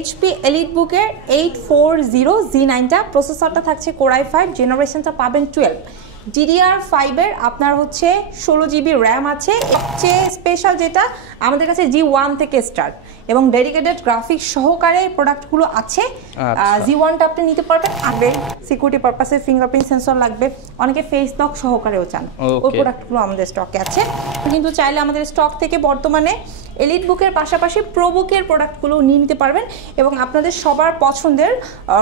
HP EliteBook-এর 840Z9টা প্রসেসরটা থাকছে Core i5, জেনারেশনটা পাবেন 12, DDR5-এর আপনার হচ্ছে 16GB RAM আছে। সবচেয়ে স্পেশাল যেটা আমাদের কাছে G1 থেকে স্টার্ট এবং ডেডিকেটেড গ্রাফিক্স সহকারে প্রোডাক্টগুলো আছে। G1টা আপনি নিতে পারবেন, আগে সিকিউরিটি পারপাসে ফিঙ্গারপ্রিন্ট সেন্সর লাগবে, অনেকে ফেস লক সহকারেও চান, ওই প্রোডাক্টগুলো আমাদের স্টকে আছে। কিন্তু চাইলে আমাদের স্টক থেকে বর্তমানে EliteBook-এর পাশাপাশি ProBook-এর প্রোডাক্টগুলো নিয়ে নিতে পারবেন এবং আপনাদের সবার পছন্দের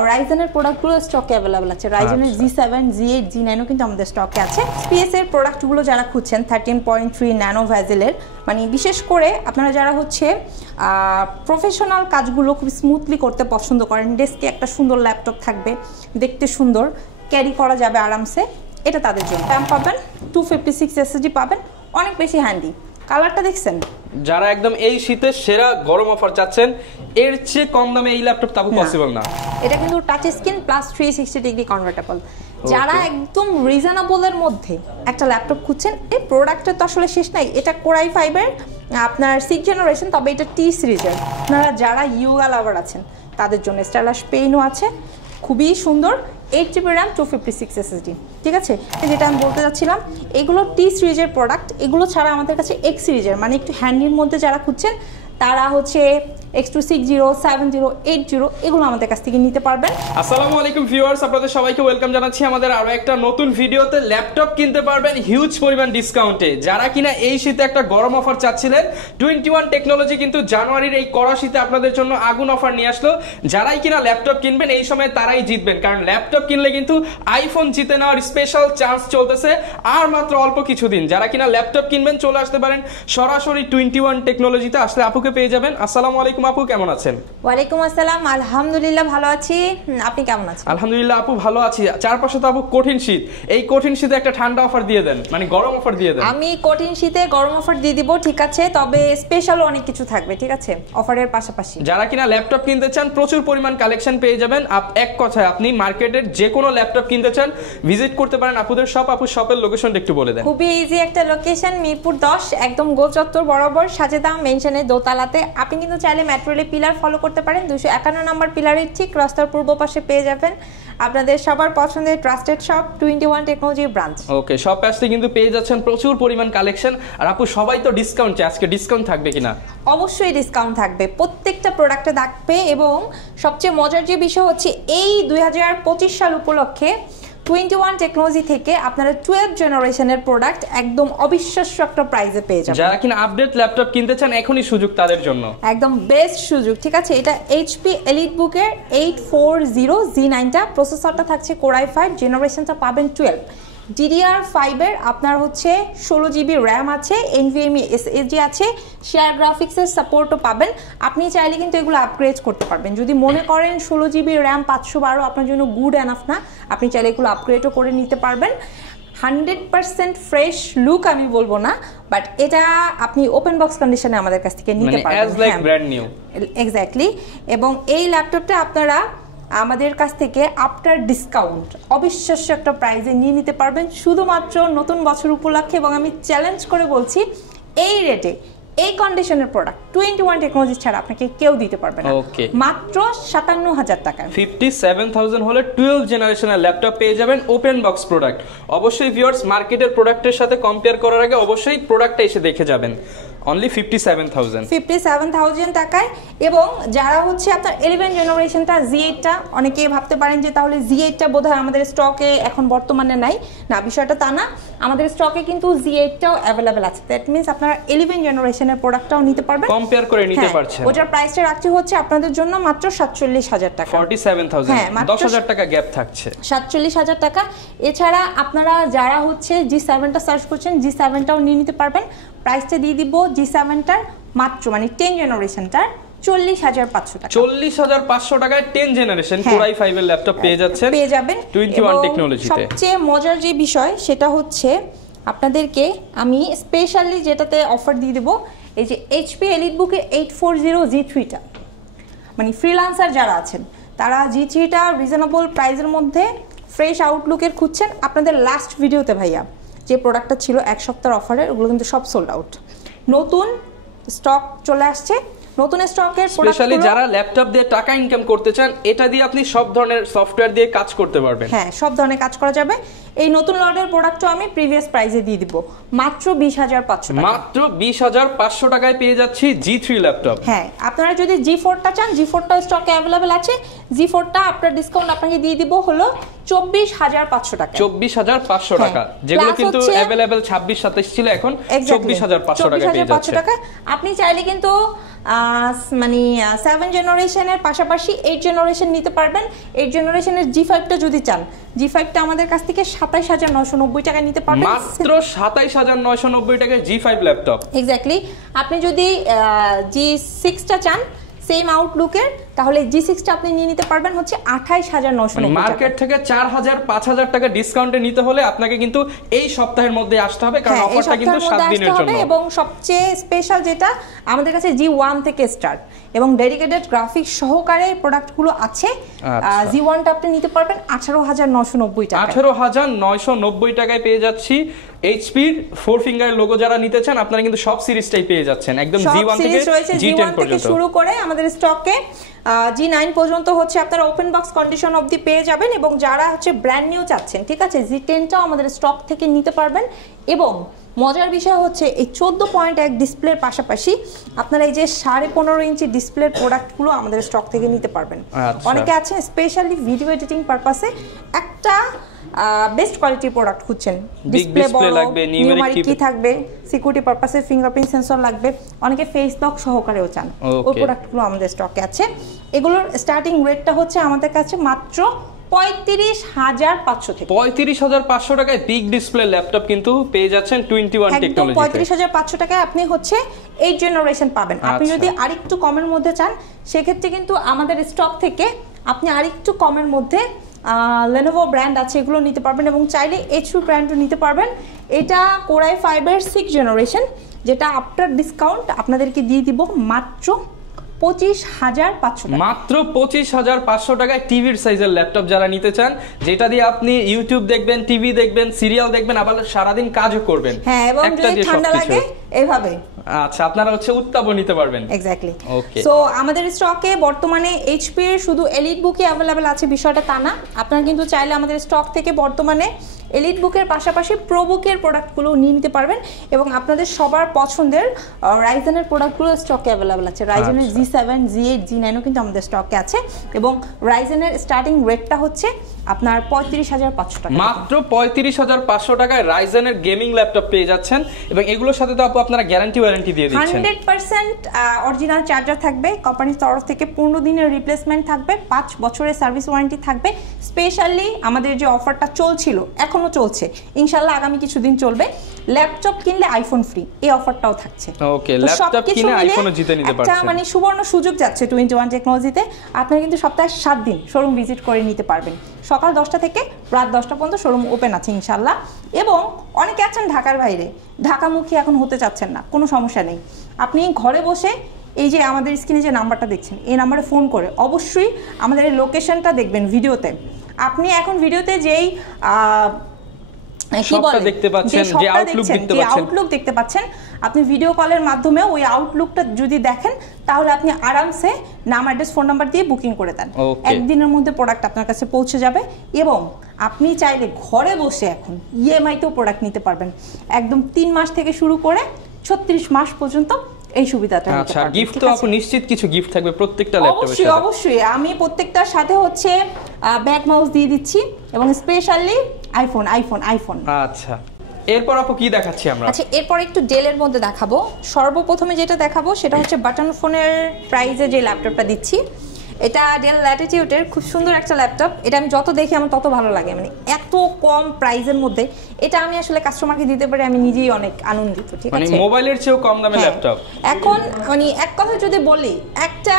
রাইজেনের প্রোডাক্টগুলো স্টকে অ্যাভেলেবল আছে। রাইজেনের G7, G8, G9ও কিন্তু আমাদের স্টকে আছে। XPS-এর প্রোডাক্টগুলো যারা খুঁজছেন 13.3 ন্যানো ভ্যাজেলের, মানে বিশেষ করে আপনারা যারা হচ্ছে প্রফেশনাল কাজগুলো খুব স্মুথলি করতে পছন্দ করেন, ডেস্কে একটা সুন্দর ল্যাপটপ থাকবে, দেখতে সুন্দর, ক্যারি করা যাবে আরামসে, এটা তাদের জন্য। RAM পাবেন 256 SSD পাবেন, অনেক বেশি হ্যান্ডি। কালারটা দেখছেন? যারা একদম এই শীতের সেরা গরম অফার চাচ্ছেন, এর চেয়ে কম দামে এই ল্যাপটপ তাবু পসিবল না। এটা কিন্তু touch screen plus 360 degree convertible. যারা একদম রিজনেবলের মধ্যে একটা ল্যাপটপ খুঁজছেন, এই প্রোডাক্টের তো আসলে শেষ নাই। এটা Core i5-এর আপনার 6 জেনারেশন, তবে এটা T সিরিজের। আপনারা যারা ইউগা লাভার আছেন তাদের জন্য স্টাইলাশ পেনও আছে, খুবই সুন্দর, 8GB RAM 256 SSD। ঠিক আছে, যেটা আমি বলতে যাচ্ছিলাম, এগুলো T সিরিজের প্রোডাক্ট। এগুলো ছাড়া আমাদের কাছে X সিরিজের, মানে একটু হ্যান্ডির মধ্যে যারা খুঁজছেন তারা হচ্ছে X260, 70, 80 এগুলো আমাদের কাছ থেকে নিতে পারবেন। আসসালামু আলাইকুম ভিউয়ার্স, আপনাদের সবাইকে ওয়েলকাম জানাচ্ছি আমাদের আরো একটা নতুন ভিডিওতে। ল্যাপটপ কিনতে পারবেন হিউজ পরিমাণ ডিসকাউন্টে। যারা কিনা এই শীতে একটা গরম অফার চাচ্ছিলেন, 21 টেকনোলজি কিন্তু জানুয়ারির এই কড়া শীতে আপনাদের জন্য আগুন অফার নিয়ে আসলো। যারাই কিনা ল্যাপটপ কিনবেন এই সময় তারাই জিতবেন, কারণ ল্যাপটপ কিনলে কিন্তু আইফোন জিতে নেওয়ার স্পেশাল চান্স চলতেছে আর মাত্র অল্প কিছুদিন। যারা কিনা ল্যাপটপ কিনবেন চলে আসতে পারেন সরাসরি 21 টেকনোলজিতে, আসলে আপুকে পেয়ে যাবেন। আসসালামু আলাইকুম আপু, কেমন আছেন? ওয়ালাইকুম আসসালাম, আলহামদুলিল্লাহ ভালো আছি, আপনি কেমন আছেন? আলহামদুলিল্লাহ আপু ভালো আছি। চারপাশে তো আপু কঠিন শীত, এই কঠিন শীতে একটা ঠান্ডা অফার দিয়ে দেন, মানে গরম অফার দিয়ে দেন। আমি কঠিন শীতে গরম অফার দিয়ে দিব, ঠিক আছে, তবে স্পেশাল অনেক কিছু থাকবে, ঠিক আছে, অফারের পাশাপাশি। যারা কিনা ল্যাপটপ কিনতে চান প্রচুর পরিমাণ কালেকশন পেয়ে যাবেন। এক কথায় আপনি মার্কেটের যে কোনো ল্যাপটপ কিনতে চান ভিজিট করতে পারেন আপুদের শপ। আপু শপের লোকেশনটা একটু বলে দেন। খুবই ইজি একটা লোকেশন, মিরপুর 10, একদম গোল চত্বর বরাবর সাজেদা মেনশনের দোতলাতে। আপনি কিন্তু চাইলে মেট্রো রেল পিলার ফলো করতে পারেন, 251 নম্বর পিলারের ঠিক রাস্তার পূর্ব পাশে পেয়ে যাবেন আপনাদের সবার পছন্দের ট্রাস্টেড শপ 21 টেকনোলজি ব্রাঞ্চ। ওকে, সব আসতে কিন্তু পেয়ে যাচ্ছেন প্রচুর পরিমাণ কালেকশন। আর আপু সবাই তো ডিসকাউন্ট চায়, আজকে ডিসকাউন্ট থাকবে কিনা? অবশ্যই ডিসকাউন্ট থাকবে, প্রত্যেকটা প্রোডাক্টে থাকবে। এবং সবচেয়ে মজার যে বিষয় হচ্ছে, এই 2025 সাল উপলক্ষে 21 টেকনোলজি থেকে আপনারা 12 জেনারেশনের প্রোডাক্ট একদম অবিশ্বাস্য একটা প্রাইসে পেয়ে যাবেন। যারা কিনা আপডেট ল্যাপটপ কিনতে চান এখনই সুযোগ তাদের জন্য, একদম বেস্ট সুযোগ। ঠিক আছে, এটা HP EliteBook-এর 840Z9টা প্রসেসরটা থাকছে Core i5, জেনারেশনটা পাবেন 12, DDR5-এর আপনার হচ্ছে 16GB RAM আছে, NVMe SSD আছে, শেয়ার গ্রাফিক্সের সাপোর্টও পাবেন। আপনি চাইলে কিন্তু এগুলো আপগ্রেড করতে পারবেন। যদি মনে করেন 16GB RAM 512 আপনার জন্য গুড এনাফ না, আপনি চাইলে এগুলো আপগ্রেডও করে নিতে পারবেন। 100% ফ্রেশ লুক আমি বলবো না, বাট এটা আপনি ওপেন বক্স কন্ডিশনে আমাদের কাছ থেকে নিতে পারবেন, as like brand new. Exactly. এবং এই ল্যাপটপটা আপনারা আমাদের কাছ থেকে আফটার ডিসকাউন্ট অবিশ্বাস্য একটা প্রাইজে নিয়ে নিতে পারবেন শুধুমাত্র নতুন বছর উপলক্ষে। এবং আমি চ্যালেঞ্জ করে বলছি, এই রেটে এই কন্ডিশনের প্রোডাক্ট 21 টেকনোলজি ছাড়া আপনাকে কেউ দিতে পারবে না। মাত্র 57,000 টাকা, 57,000 হলে 12 জেনারেশনের ল্যাপটপ পেয়ে যাবেন ওপেন বক্স প্রোডাক্ট। অবশ্যই ভিউয়ার্স মার্কেটের প্রোডাক্টের সাথে কম্পেয়ার করার আগে অবশ্যই প্রোডাক্টটা এসে দেখে যাবেন। অনলি 57,000 টাকায়। এবং যারা হচ্ছে আপনার 11 জেনারেশনটা Z8টা, অনেকেই ভাবতে পারেন যে তাহলে Z8টা বোধহয় আমাদের স্টকে এখন বর্তমানে নাই। না, বিষয়টা তা না, আমাদের স্টকে কিন্তু Z8টাও অ্যাভেলেবেল আছে। দ্যাট মিন্স আপনারা 11 জেনারেশনের প্রোডাক্টটাও নিতে পারবেন, কম্পেয়ার করে নিতে পারছেন। ওটার প্রাইসটা রাখছি হচ্ছে আপনাদের জন্য মাত্র 47,000 টাকা, 47,000, 10,000 টাকা গ্যাপ থাকছে, 47,000 টাকা। এছাড়া আপনারা যারা হচ্ছে G7টা সার্চ করছেন, G7টাও নিয়ে নিতে পারবেন। প্রাইসটা দিয়ে দিব G7টার মাত্র, মানে 10 জেনারেশনটার 40,500 টাকা। 40,500 টাকায় 10 জেনারেশন Core i5 এর ল্যাপটপ পেয়ে যাবেন 21 টেকনোলজিতে। সবচেয়ে মজার যে বিষয় সেটা হচ্ছে আপনাদেরকে আমি স্পেশালি যেটাতে অফার দিয়ে দেবো, এই যে HP EliteBook-এর 840Z3টা, মানে ফ্রিল্যান্সার যারা আছেন তারা G3টা রিজনেবল প্রাইসের মধ্যে ফ্রেশ আউটলুকের খুঁজছেন। আপনাদের লাস্ট ভিডিওতে ভাইয়া যে প্রোডাক্টটা ছিল এক সপ্তাহের অফারের, ওগুলো কিন্তু সব সোল্ড আউট। নতুন স্টক চলে আসছে, নতুন স্টকের স্পেশালি যারা ল্যাপটপ দিয়ে টাকা ইনকাম করতে চান, এটা দিয়ে আপনি সব ধরনের সফটওয়্যার দিয়ে কাজ করতে পারবেন। হ্যাঁ, সব ধরনের কাজ করা যাবে। এই নতুন লটের প্রোডাক্টও আমি প্রিভিয়াস প্রাইসে দিয়ে দিব মাত্র 20,500 টাকা। মাত্র 20,500 টাকায় পেয়ে যাচ্ছি G3 ল্যাপটপ। হ্যাঁ, আপনারা যদি G4টা চান, G4টা স্টকে অ্যাভেলেবেল আছে। G4টা আপনার ডিসকাউন্ট আপনাকে দিয়ে দিব হলো 24,500 টাকা। 24,500 টাকা, যেগুলো কিন্তু অ্যাভেলেবেল 26-27 ছিল, এখন 24,500 টাকা পেয়ে যাচ্ছে। আপনি চাইলে কিন্তু মানে 7 জেনারেশনের পাশাপাশি 8 জেনারেশন নিতে পারবেন। 8 জেনারেশনের G5টা যদি চান, G5টা আমাদের কাছ থেকে 27,990 টাকা নিতে পারবেন। মাত্র 27,990 টাকায় G5 ল্যাপটপ। এক্স্যাক্টলি। আপনি যদি G6টা চান সেম আউটলুকের, তাহলে G6টা আপনি নিয়ে নিতে পারবেন হচ্ছে 28,990 টাকা। মার্কেট থেকে 4,000-5,000 টাকা ডিসকাউন্টে নিতে হলে আপনাকে কিন্তু এই সপ্তাহের মধ্যে আসতে হবে, কারণ অফারটা কিন্তু 7 দিনের জন্য। এবং সবচেয়ে স্পেশাল যেটা, আমাদের কাছে G1 থেকে স্টার্ট এবং ডেডিকেটেড গ্রাফিক্স সহকারে প্রোডাক্টগুলো আছে। G1টা আপনি নিতে পারবেন 18,990 টাকা। 18,990 টাকায় পেয়ে যাচ্ছি এইচপির 4 ফিঙ্গার লোগো। যারা নিতে চান আপনারা কিন্তু সব সিরিজটাই পেয়ে যাচ্ছেন, একদম G1 থেকে G10 পর্যন্ত শুরু করে আমাদের স্টকে G9 পর্যন্ত হচ্ছে আপনারা ওপেন বক্স কন্ডিশন অবধি পেয়ে যাবেন। এবং যারা হচ্ছে ব্র্যান্ড নিউ চাচ্ছেন, ঠিক আছে, G10টাও আমাদের স্টক থেকে নিতে পারবেন। এবং মজার বিষয় হচ্ছে এই 14.1 ডিসপ্লের পাশাপাশি আপনারা এই যে 15.5 ইঞ্চি ডিসপ্লের প্রোডাক্টগুলো আমাদের স্টক থেকে নিতে পারবেন। অনেকে আছেন স্পেশালি ভিডিও এডিটিং পারপাসে একটা বেস্ট কোয়ালিটির প্রোডাক্ট খুঁজছেন, ডিসপ্লে বড় লাগবে, নিউমারিক কি থাকবে, সিকিউরিটি পারপাসে ফিঙ্গারপ্রিন্ট সেন্সর লাগবে, অনেকে ফেস লক সহকারেও চান, ওই প্রোডাক্টগুলো আমাদের স্টকে আছে। এগুলোর স্টার্টিং রেটটা হচ্ছে আমাদের কাছে মাত্র 35,500 থেকে। 35,500 টাকায় বিগ ডিসপ্লে ল্যাপটপ কিন্তু পেয়ে যাচ্ছেন 21 টেকনোলজি। 35,500 টাকায় আপনি হচ্ছে 8 জেনারেশন পাবেন। আপনি যদি আরেকটু কমের মধ্যে চান, সেক্ষেত্রে কিন্তু আমাদের স্টক থেকে আপনি আরেকটু কমের মধ্যে Lenovo ব্র্যান্ড আছে, এগুলো নিতে পারবেন। এবং চাইলে HP ব্র্যান্ডও নিতে পারবেন। এটা Core i5 এর 6 জেনারেশন, যেটা আফটার ডিসকাউন্ট আপনাদেরকে দিয়ে দিব মাত্র 25,500 টাকা। মাত্র 25,500 টাকায় টিভির সাইজের ল্যাপটপ যারা নিতে চান, যেটা দিয়ে আপনি ইউটিউব দেখবেন, টিভি দেখবেন, সিরিয়াল দেখবেন, আবার সারাদিন কাজও করবেন। হ্যাঁ, এবং যদি ঠান্ডা লাগে এইভাবে আচ্ছা আপনারা হচ্ছে উত্তাপও নিতে পারবেন। এক্স্যাক্টলি। ওকে, সো আমাদের স্টকে বর্তমানে HP এর শুধু এলিট বুকই অ্যাভেলেবেল আছে, বিষয়টা তা না। আপনারা কিন্তু চাইলে আমাদের স্টক থেকে বর্তমানে এলিট বুকের পাশাপাশি প্রো বুকের প্রোডাক্টগুলো নিয়ে নিতে পারবেন। এবং আপনাদের সবার পছন্দের রাইজেনের প্রোডাক্টগুলো স্টকে অ্যাভেলেবেল আছে। রাইজেনের G7, G8, G9ও কিন্তু আমাদের স্টকে আছে। এবং রাইজেনের স্টার্টিং রেটটা হচ্ছে আপনার 35,500 টাকা। মাত্র 35,500 টাকায় রাইজেনের গেমিং ল্যাপটপ পেয়ে যাচ্ছেন। এবং এগুলোর সাথে তো আপনারা গ্যারান্টি ওয়ারেন্টি দিয়ে দিচ্ছেন। 100% অরিজিনাল চার্জার থাকবে, কোম্পানির তরফ থেকে 15 দিনের রিপ্লেসমেন্ট থাকবে, 5 বছরের সার্ভিস ওয়ারেন্টি থাকবে। স্পেশালি আমাদের যে অফারটা চলছিল, এখনো চলছে, ইনশাআল্লাহ আগামী কিছুদিন চলবে। ল্যাপটপ কিনলে আইফোন ফ্রি, এই অফারটাও থাকছে। ওকে, ল্যাপটপ কিনে আইফোনও জিতে নিতে পারছেন। একটা মানে সুবর্ণ সুযোগ যাচ্ছে 21 টেকনোলজিতে। আপনারা কিন্তু সপ্তাহে 7 দিন শোরুম ভিজিট করে নিতে পারবেন। সকাল 10টা থেকে রাত 10টা পর্যন্ত শোরুম ওপেন আছে ইনশাআল্লাহ। এবং অনেকে আছেন ঢাকার বাইরে, ঢাকামুখী এখন হতে চাচ্ছেন না, কোনো সমস্যা নেই। আপনি ঘরে বসে এই যে আমাদের স্ক্রিনে যে নাম্বারটা দেখছেন, এই নাম্বারে ফোন করে অবশ্যই আমাদের এই লোকেশনটা দেখবেন ভিডিওতে। আপনি এখন ভিডিওতে যেই দেখতে পাচ্ছেন, যে আউটলুক দেখতে পাচ্ছেন, আপনি ভিডিও কলের মাধ্যমে ওই আউটলুকটা যদি দেখেন, তাহলে আপনি আরামসে নাম, অ্যাড্রেস, ফোন নাম্বার দিয়ে বুকিং করে দেন। একদিনের মধ্যে প্রোডাক্ট আপনার কাছে পৌঁছে যাবে। এবং আপনি চাইলে ঘরে বসে এখন EMI-তেও প্রোডাক্ট নিতে পারবেন, একদম 3 মাস থেকে শুরু করে 36 মাস পর্যন্ত এই সুবিধাটা। আচ্ছা, গিফট তো আপনি নিশ্চিত কিছু গিফট থাকবে প্রত্যেকটা ল্যাপটপের সাথে। অবশ্যই আমি প্রত্যেকটার সাথে হচ্ছে ব্যাক মাউস দিয়ে দিচ্ছি, এবং স্পেশালি আইফোন। আচ্ছা, এরপর আপু কি দেখাচ্ছি আমরা? আচ্ছা, এরপর একটু ডেলের মধ্যে দেখাবো। সর্বপ্রথমে যেটা দেখাবো সেটা হচ্ছে বাটন ফোনের প্রাইসে যে ল্যাপটপটা দিচ্ছি, এটা ডেল ল্যাটিটিউডের খুব সুন্দর একটা ল্যাপটপ। এটা আমি যত দেখি আমার তত ভালো লাগে, মানে এত কম প্রাইসের মধ্যে এটা আমি আসলে কাস্টমারকে দিতে পারি, আমি নিজেই অনেক আনন্দিত। ঠিক আছে, মানে মোবাইলের চেয়েও কম দামে ল্যাপটপ। এখন মানে এক কথা যদি বলি, একটা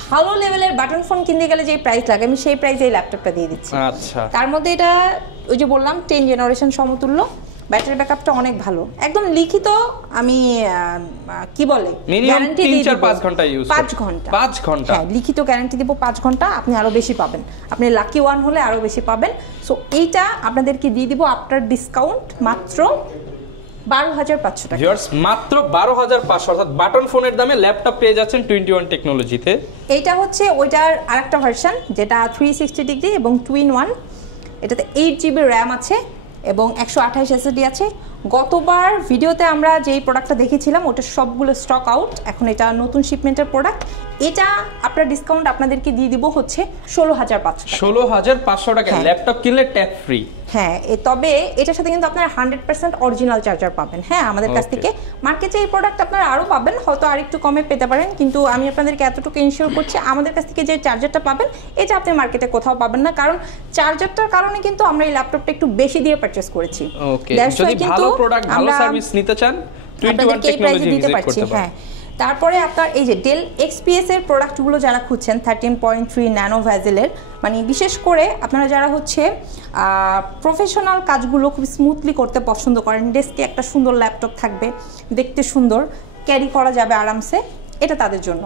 ভালো লেভেলের বাটন ফোন কিনতে গেলে যে প্রাইস লাগে, আমি সেই প্রাইসে এই ল্যাপটপটা দিয়ে দিচ্ছি। আচ্ছা, তার মধ্যে এটা ওই যে বললাম 10 জেনারেশন সমতুল্য, ব্যাটারি ব্যাকআপটা অনেক ভালো, একদম লিখিত। আমি কি বলে গ্যারান্টি দিব 5 ঘন্টা ইউজ 5 ঘন্টা হ্যাঁ, লিখিত গ্যারান্টি দিব 5 ঘন্টা। আপনি আরো বেশি পাবেন, আপনি লাকি ওয়ান হলে আরো বেশি পাবেন। সো এইটা আপনাদেরকে দিয়ে দিব আফটার ডিসকাউন্ট মাত্র 12,500 টাকা। ভিউয়ার্স মাত্র 12,500, অর্থাৎ বাটন ফোনের দামে ল্যাপটপ পেয়ে যাচ্ছেন 21 টেকনোলজিতে। এইটা হচ্ছে ওইটার আরেকটা ভার্সন যেটা 360 ডিগ্রি এবং 2-in-1। এটাতে 8GB র্যাম আছে এবং 128 SSD আছে। গতবার ভিডিওতে আমরা যেই প্রোডাক্টটা দেখেছিলাম ওটা সবগুলো স্টক আউট, এখন এটা নতুন শিপমেন্টের প্রোডাক্ট। এটা আপনার ডিসকাউন্ট আপনাদেরকে দিয়ে দিব হচ্ছে 16,500 টাকা। 16,500 টাকা ল্যাপটপ কিনলে ট্যাব ফ্রি। হ্যাঁ, তবে এটার সাথে কিন্তু আপনারা 100% অরিজিনাল চার্জার পাবেন। হ্যাঁ, আমাদের কাছ থেকে মার্কেটে এই প্রোডাক্ট আপনারা আরও পাবেন, হয়তো আরেকটু কমে পেতে পারেন, কিন্তু আমি আপনাদেরকে এতটুকু ইনশিওর করছি আমাদের কাছ থেকে যে চার্জারটা পাবেন এটা আপনি মার্কেটে কোথাও পাবেন না, কারণ চার্জারটার কারণে কিন্তু আমরা এই ল্যাপটপটা একটু বেশি দিয়ে পারচেজ করেছি। ওকে, যদি ভালো প্রোডাক্ট ভালো সার্ভিস নিতে চান 21 টেকনোলজি ভিজিট করতে পারেন। হ্যাঁ, তারপরে আপনার এই যে ডেল XPS এর প্রোডাক্টগুলো যারা খুঁজছেন 13.3 ন্যানো ভ্যাজেলের, মানে বিশেষ করে আপনারা যারা হচ্ছে প্রফেশনাল কাজগুলো খুব স্মুথলি করতে পছন্দ করেন, ডেস্কে একটা সুন্দর ল্যাপটপ থাকবে, দেখতে সুন্দর, ক্যারি করা যাবে আরামসে, এটা তাদের জন্য।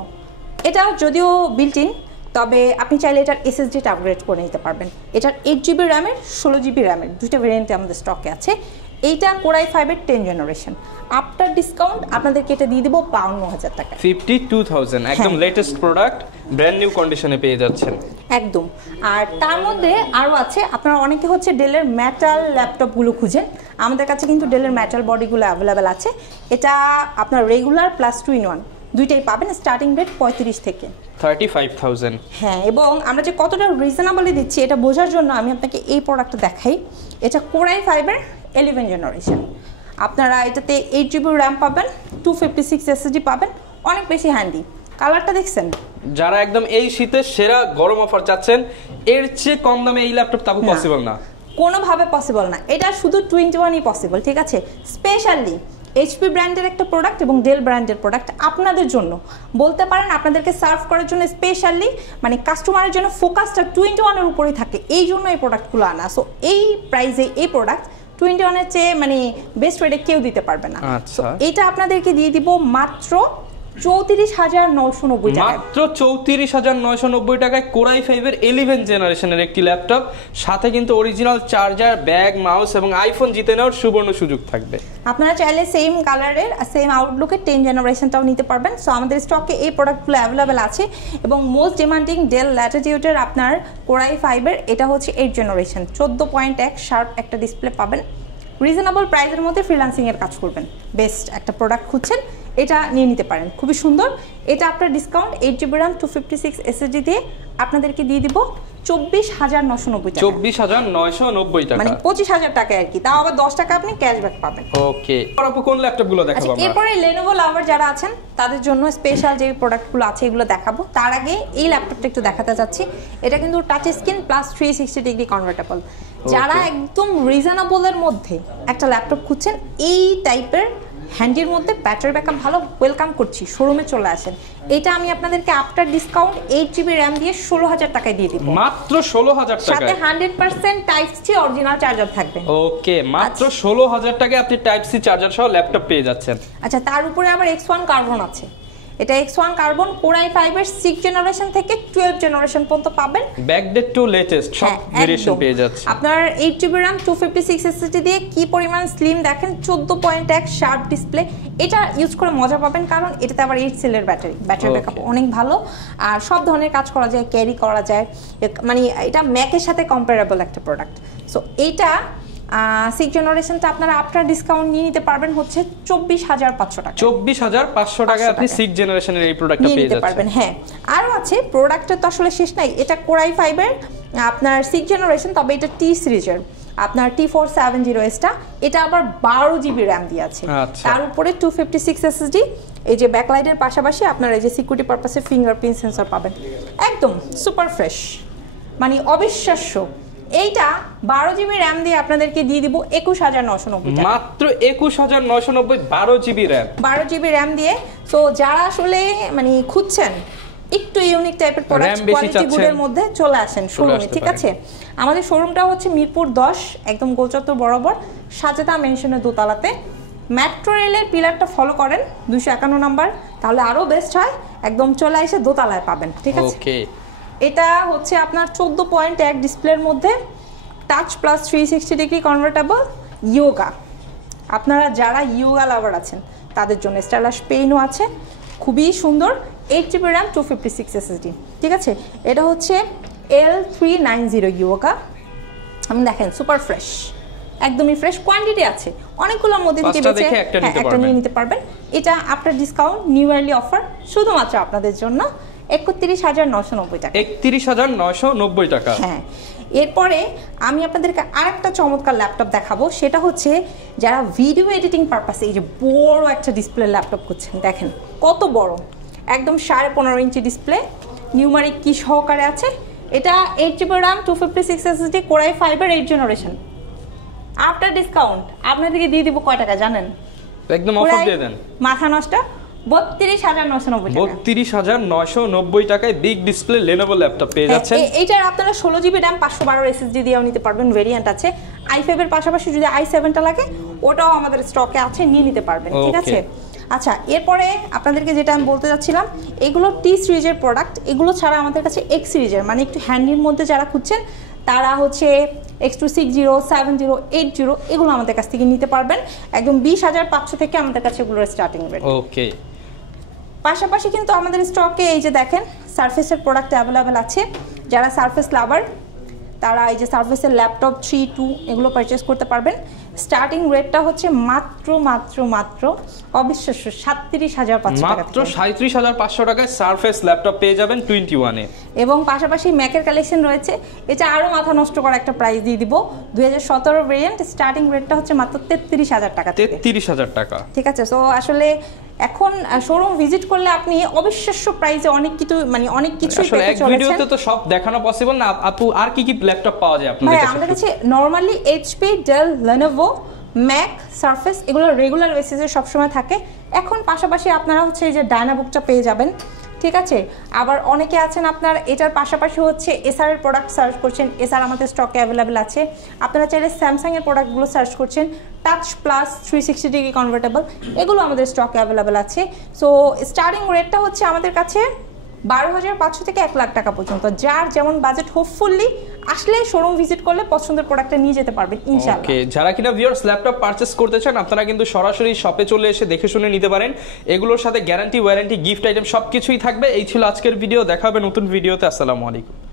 এটা যদিও বিল্ট ইন, তবে আপনি চাইলে এটার SSDটা আপগ্রেড করে নিতে পারবেন। এটার 8GB র্যামের 16GB র্যামের দুইটা ভেরিয়েন্টে আমাদের স্টকে আছে। এইটা Core i5 এর 10 জেনারেশন। আফটার ডিসকাউন্ট আপনাদেরকে এটা দিয়ে দেবো 52,000 টাকা। 52,000 একদম লেটেস্ট প্রোডাক্ট, ব্র্যান্ড নিউ কন্ডিশনে পেয়ে যাচ্ছেন একদম। আর তার মধ্যে আরও আছে, আপনারা অনেকে হচ্ছে ডেলের মেটাল ল্যাপটপগুলো খুঁজেন, আমাদের কাছে কিন্তু ডেলের মেটাল বডিগুলো অ্যাভেলেবেল আছে। এটা আপনার রেগুলার প্লাস 2-in-1 দুইটাই পাবেন, স্টার্টিং রেট 35 থেকে 35,000। হ্যাঁ, এবং আমরা যে কতটা রিজনেবলি দিচ্ছি এটা বোঝার জন্য আমি আপনাকে এই প্রোডাক্টটা দেখাই। এটা Core i5 এর 11 জেনারেশন। আপনারা এটাতে 8GB র্যাম পাবেন, 256 SSD পাবেন, অনেক বেশি হ্যান্ডি। কালারটা দেখছেন? যারা একদম এই শীতের সেরা গরম অফার চাচ্ছেন, এর চেয়ে কম দামে এই ল্যাপটপ তাও পসিবল না, কোনোভাবে পসিবল না। এটা শুধু 21ই পসিবল, ঠিক আছে? স্পেশালি HP ব্র্যান্ডের একটা প্রোডাক্ট এবং ডেল ব্র্যান্ডের প্রোডাক্ট আপনাদের জন্য, বলতে পারেন আপনাদেরকে সার্ভ করার জন্য স্পেশালি, মানে কাস্টমারের জন্য ফোকাসটা 21-এর উপরেই থাকে, এই জন্য এই প্রোডাক্টগুলো আনা। সো এই প্রাইসে এই প্রোডাক্ট 21-এর চেয়ে মানে বেস্ট রেটে কেউ দিতে পারবে না। এটা আপনাদেরকে দিয়ে দিব মাত্র 34,990 টাকা। মাত্র 34,990 টাকায় Core i5 এর 11 জেনারেশনের একটি ল্যাপটপ, সাথে কিন্তু অরিজিনাল চার্জার, ব্যাগ, মাউস এবং আইফোন জিতে নেওয়ার সুবর্ণ সুযোগ থাকবে। আপনারা চাইলে সেম কালারের সেম আউটলুকের 10 জেনারেশনটাও নিতে পারবেন। সো আমাদের স্টকে এই প্রোডাক্টগুলো অ্যাভেলেবেল আছে এবং মোস্ট ডিমান্ডিং ডেল ল্যাটিটিউডের আপনার Core i5 এর এটা হচ্ছে 8 জেনারেশন, 14.1 শার্প একটা ডিসপ্লে পাবেন। রিজনেবল প্রাইসের মধ্যে ফ্রিল্যান্সিংয়ের কাজ করবেন, বেস্ট একটা প্রোডাক্ট খুঁজছেন, এটা নিয়ে নিতে পারেন, খুবই সুন্দর। এটা আপনার ডিসকাউন্ট 8GB র্যাম 256 SSD দিয়ে আপনাদেরকে দিয়ে দিব 24,990 টাকা। 24,990 টাকা, মানে 25,000 টাকা আর কি, তাও আবার 10 টাকা আপনি ক্যাশব্যাক পাবেন। ওকে, আপু কোন ল্যাপটপগুলো দেখাবো আমরা? এরপরে Lenovo লাভার যারা আছেন তাদের জন্য স্পেশাল যে প্রোডাক্টগুলো আছে এগুলো দেখাবো। তার আগে এই ল্যাপটপটা একটু দেখাতে চাচ্ছি। এটা কিন্তু touch screen plus 360 degree convertible. যারা একদম রিজনেবলের মধ্যে একটা ল্যাপটপ খুঁজছেন, এই টাইপের হ্যান্ডির মধ্যে ব্যাটারি ব্যাকআপ ভালো, ওয়েলকাম করছি, শোরুমে চলে আসেন। এটা আমি আপনাদেরকে আফটার ডিসকাউন্ট 8GB র্যাম দিয়ে 16,000 টাকায় দিয়ে দিব। মাত্র 16,000 টাকায়, সাথে 100% টাইপ সি অরিজিনাল চার্জার থাকবে। ওকে, মাত্র 16,000 টাকায় আপনি টাইপ সি চার্জার সহ ল্যাপটপ পেয়ে যাচ্ছেন। আচ্ছা, তার উপরে আবার X1 কার্বন আছে। এটা X1 কার্বন Core i5 এর 6 জেনারেশন থেকে 12 জেনারেশন পর্যন্ত পাবেন। ব্যাকডেট টু লেটেস্ট সব ভেরিয়েশন পেয়ে যাচ্ছে। আপনার 8GB র্যাম 256 SSD দিয়ে কি পরিমাণ স্লিম দেখেন, 14.1 শার্প ডিসপ্লে। এটা ইউজ করে মজা পাবেন, কারণ এটাতে আবার 8 সেলের ব্যাটারি ব্যাকআপ অনেক ভালো, আর সব ধরনের কাজ করা যায়, ক্যারি করা যায়, মানে এটা ম্যাকের সাথে কম্পারেবল একটা প্রোডাক্ট। সো এইটা 6 জেনারেশনটা আপনারা আফটার ডিসকাউন্ট নিয়ে নিতে পারবেন হচ্ছে 24,500 টাকা। 24,500 টাকায় আপনি 6 জেনারেশনের এই প্রোডাক্টটা পেয়ে যাচ্ছেন। পারবেন। হ্যাঁ, আরও আছে, প্রোডাক্টের তো আসলে শেষ নাই। এটা Core i5 এর আপনার 6 জেনারেশন, তবে এটা T সিরিজের আপনার T470S টা, এটা আবার 12GB র্যাম দিয়ে আছে। তার উপরে 256 SSD, এই যে ব্যাকলাইটের পাশাপাশি আপনার এই যে সিকিউরিটি পারপাসে ফিঙ্গারপ্রিন্ট সেন্সর পাবেন, একদম সুপার ফ্রেশ, মানে অবিশ্বাস্য। এইটা 12GB র্যাম দিয়ে আপনাদেরকে দিয়ে দিব 21,990 টাকা। মাত্র 21,990, 12GB র্যাম, 12GB র্যাম দিয়ে। সো যারা আসলে মানে খুঁজছেন একটু ইউনিক টাইপের প্রোডাক্ট, কোয়ালিটি গুডের মধ্যে, চলে আসেন শোরুমে, ঠিক আছে? আমাদের শোরুমটা হচ্ছে মিরপুর 10, একদম গোলচত্বর বরাবর, সাজেদা মেনশনের দোতলাতে। মেট্রো রেলের পিলারটা ফলো করেন 251 নাম্বার, তাহলে আরো বেস্ট হয়, একদম চলে এসে দোতলায় পাবেন, ঠিক আছে? ওকে, এটা হচ্ছে আপনার 14.1 ডিসপ্লের মধ্যে touch plus 360 degree convertible yoga, আপনারা যারা ইয়োগা লাভার আছেন তাদের জন্য স্টাইলিশ পেনও আছে, খুবই সুন্দর। 8GB RAM 256 SSD, ঠিক আছে। এটা হচ্ছে L390 ইয়োগা। আপনি দেখেন সুপার ফ্রেশ, একদমই ফ্রেশ, কোয়ান্টিটি আছে অনেকগুলোর মধ্যে থেকে বেছে একটা নিয়ে নিতে পারবেন। এটা after discount new yearly offer শুধুমাত্র আপনাদের জন্য 31,990 টাকা। 31,990 টাকা। হ্যাঁ, এরপরে আমি আপনাদেরকে আরেকটা চমৎকার ল্যাপটপ দেখাবো, সেটা হচ্ছে যারা ভিডিও এডিটিং পারপাসে এই যে বড় একটা ডিসপ্লে ল্যাপটপ করছেন, দেখেন কত বড়, একদম 15.5 ইঞ্চি ডিসপ্লে, নিউমারিক কি সহকারে আছে। এটা 8GB RAM 256 SSD Core i5 এর 8th জেনারেশন। আফটার ডিসকাউন্ট আপনাদেরকে দিয়ে দিব কয় টাকা জানেন? একদম অফার দিয়ে দেন, মাথা নষ্ট, 32,990 টাকা। 32,990 টাকায় বিগ ডিসপ্লে Lenovo ল্যাপটপ পেয়ে যাচ্ছেন। এইটার আপনারা 16GB RAM 512 SSD দিয়েও নিতে পারবেন, ভেরিয়েন্ট আছে। i5 এর পাশাপাশি যদি i7টা লাগে ওটাও আমাদের স্টকে আছে, নিয়ে নিতে পারবেন, ঠিক আছে। আচ্ছা, এরপরে আপনাদেরকে যেটা আমি বলতে যাচ্ছিলাম, এগুলো টি সিরিজের প্রোডাক্ট। এগুলো ছাড়া আমাদের কাছে এক্স সিরিজের, মানে একটু হ্যান্ডির মধ্যে যারা খুঁজছেন তারা হচ্ছে X260, 70, 80 এগুলো আমাদের কাছ থেকে নিতে পারবেন। একদম 20,500 থেকে আমাদের কাছে এগুলোর স্টার্টিং রেট। ওকে, পাশাপাশি কিন্তু আমাদের স্টকে এই যে দেখেন সারফেসের প্রোডাক্ট অ্যাভেলেবেল আছে। যারা সারফেস লাভার তারা এই যে সারফেসের ল্যাপটপ 3, 2 এগুলো পারচেস করতে পারবেন। স্টার্টিং রেটটা হচ্ছে মাত্র মাত্র মাত্র অবিশ্বাস্য 37,500 টাকা, মাত্র 37,500 টাকায় সারফেস ল্যাপটপ পেয়ে যাবেন 21 এ। এবং পাশাপাশি ম্যাকের কালেকশন রয়েছে, এটা আরো মাথা নষ্ট করা একটা প্রাইস দিয়ে দিব। 2017 ভেরিয়েন্ট, স্টার্টিং রেটটা হচ্ছে মাত্র 33,000 টাকা, 33,000 টাকা, ঠিক আছে। সো আসলে এখন শোরুম ভিজিট করলে আপনি অবিশ্বাস্য প্রাইসে অনেক কিছু, মানে অনেক কিছু আসলে এক ভিডিওতে তো সব দেখানো পসিবল না। আপু আর কি কি ল্যাপটপ পাওয়া যায় আপনাদের কাছে? আমাদের কাছে normally HP, Dell, Lenovo, Mac, Surface এগুলো রেগুলার বেসিসে সবসময় থাকে। এখন পাশাপাশি আপনারা হচ্ছে এই যে ডায়নাবুকটা পেয়ে যাবেন, ঠিক আছে। আবার অনেকে আছেন আপনার এটার পাশাপাশি হচ্ছে এসআর এর প্রোডাক্ট সার্চ করছেন, এসআর আমাদের স্টকে অ্যাভেলেবেল আছে। আপনারা চাইলে স্যামসাং এর প্রোডাক্টগুলো সার্চ করছেন, টাচ প্লাস 360 ডিগ্রি কনভার্টেবল এগুলো আমাদের স্টকে অ্যাভেলেবেল আছে। সো স্টার্টিং রেটটা হচ্ছে আমাদের কাছে 12,500 থেকে 1 লাখ টাকা পর্যন্ত। যার যেমন বাজেট, হোপফুলি আসলে শোরুম ভিজিট করলে পছন্দের প্রোডাক্টটা নিয়ে যেতে পারবেন ইনশাআল্লাহ। ওকে, যারা কিনা ভিউয়ার্স ল্যাপটপ পারচেজ করতে চান আপনারা কিন্তু সরাসরি শপে চলে এসে দেখে শুনে নিতে পারেন। এগুলোর সাথে গ্যারান্টি, ওয়ারেন্টি, গিফট আইটেম সবকিছুই থাকবে। এই ছিল আজকের ভিডিও, দেখা হবে নতুন ভিডিওতে। আসসালামু আলাইকুম।